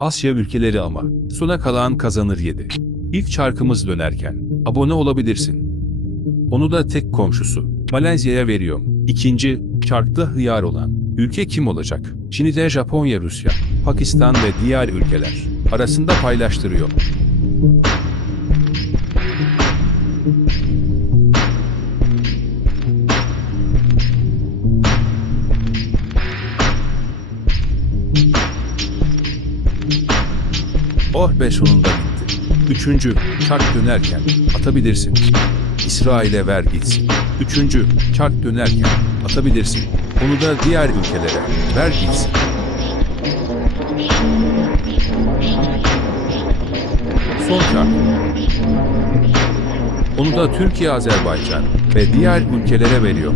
Asya ülkeleri ama. Sona kalan kazanır 7. İlk çarkımız dönerken abone olabilirsin. Onu da tek komşusu Malezya'ya veriyorum. İkinci çarkta hıyar olan ülke kim olacak? Çin'de Japonya, Rusya, Pakistan ve diğer ülkeler arasında paylaştırıyor. Oh be sonunda bitti. Üçüncü, çark dönerken atabilirsin. İsrail'e ver gitsin. Üçüncü, çark dönerken atabilirsin. Onu da diğer ülkelere ver gitsin. Son çark. Onu da Türkiye, Azerbaycan ve diğer ülkelere veriyor.